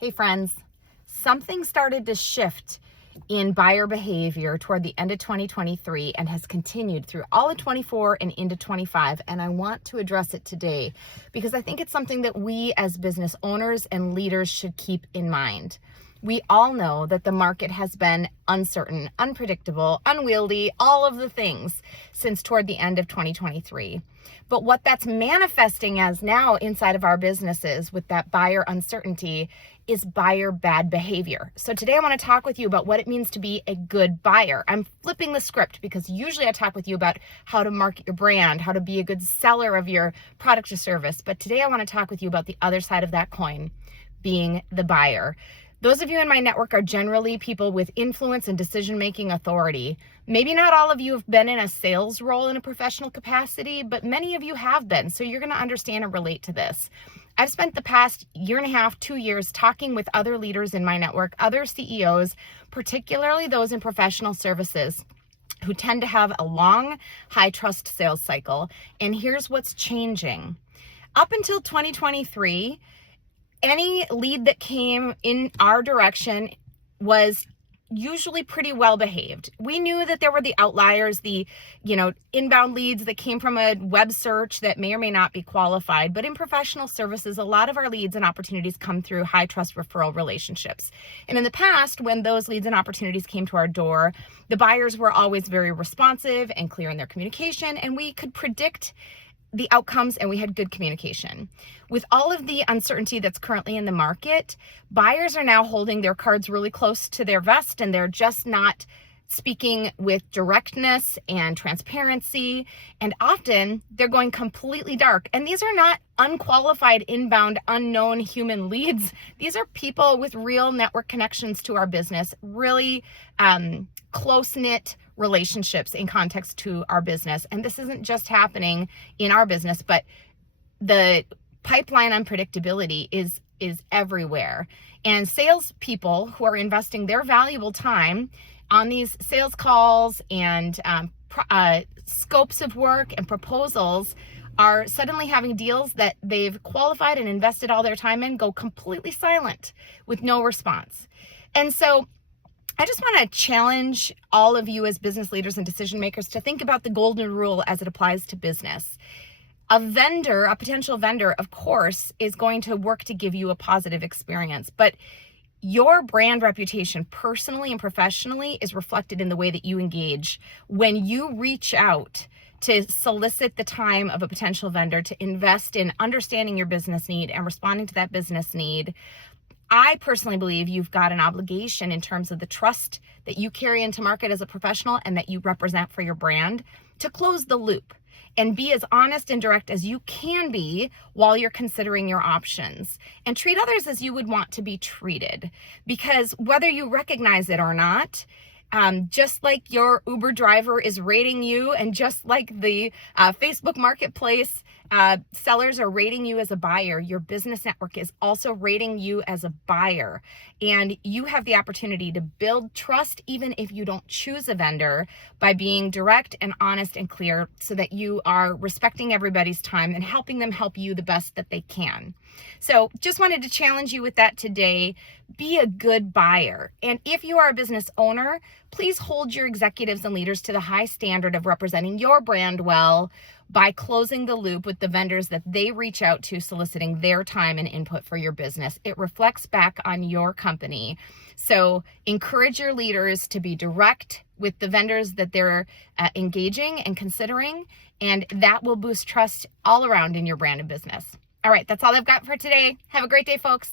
Hey friends, something started to shift in buyer behavior toward the end of 2023 and has continued through all of 24 and into 25. And I want to address it today because I think it's something that we as business owners and leaders should keep in mind. We all know that the market has been uncertain, unpredictable, unwieldy, all of the things since toward the end of 2023. But what that's manifesting as now inside of our businesses with that buyer uncertainty is buyer bad behavior. So today I want to talk with you about what it means to be a good buyer. I'm flipping the script because usually I talk with you about how to market your brand, how to be a good seller of your product or service. But today I want to talk with you about the other side of that coin, being the buyer. Those of you in my network are generally people with influence and decision-making authority. Maybe not all of you have been in a sales role in a professional capacity, but many of you have been, so you're going to understand and relate to this. I've spent the past year and a half, 2 years talking with other leaders in my network, other CEOs, particularly those in professional services, who tend to have a long, high-trust sales cycle. And here's what's changing. Up until 2023, any lead that came in our direction was usually pretty well behaved. We knew that there were the outliers, the inbound leads that came from a web search that may or may not be qualified. But in professional services, a lot of our leads and opportunities come through high trust referral relationships. And in the past, when those leads and opportunities came to our door, the buyers were always very responsive and clear in their communication, and we could predict the outcomes, and we had good communication. With all of the uncertainty that's currently in the market, buyers are now holding their cards really close to their vest, and they're just not speaking with directness and transparency. And often they're going completely dark. And these are not unqualified, inbound, unknown human leads. These are people with real network connections to our business, really close-knit relationships in context to our business. And this isn't just happening in our business, but the pipeline unpredictability is everywhere. And salespeople who are investing their valuable time on these sales calls and scopes of work and proposals are suddenly having deals that they've qualified and invested all their time in go completely silent with no response. And so I just want to challenge all of you as business leaders and decision makers to think about the golden rule as it applies to business. A potential vendor, of course, is going to work to give you a positive experience, but your brand reputation personally and professionally is reflected in the way that you engage. When you reach out to solicit the time of a potential vendor to invest in understanding your business need and responding to that business need, I personally believe you've got an obligation in terms of the trust that you carry into market as a professional and that you represent for your brand to close the loop and be as honest and direct as you can be while you're considering your options, and treat others as you would want to be treated. Because whether you recognize it or not, just like your Uber driver is rating you, and just like the Facebook marketplace sellers are rating you as a buyer, your business network is also rating you as a buyer. And you have the opportunity to build trust even if you don't choose a vendor by being direct and honest and clear, so that you are respecting everybody's time and helping them help you the best that they can. So just wanted to challenge you with that today. Be a good buyer. And if you are a business owner, please hold your executives and leaders to the high standard of representing your brand well by closing the loop with the vendors that they reach out to, soliciting their time and input for your business. It reflects back on your company. So encourage your leaders to be direct with the vendors that they're engaging and considering, and that will boost trust all around in your brand and business. All right, that's all I've got for today. Have a great day, folks.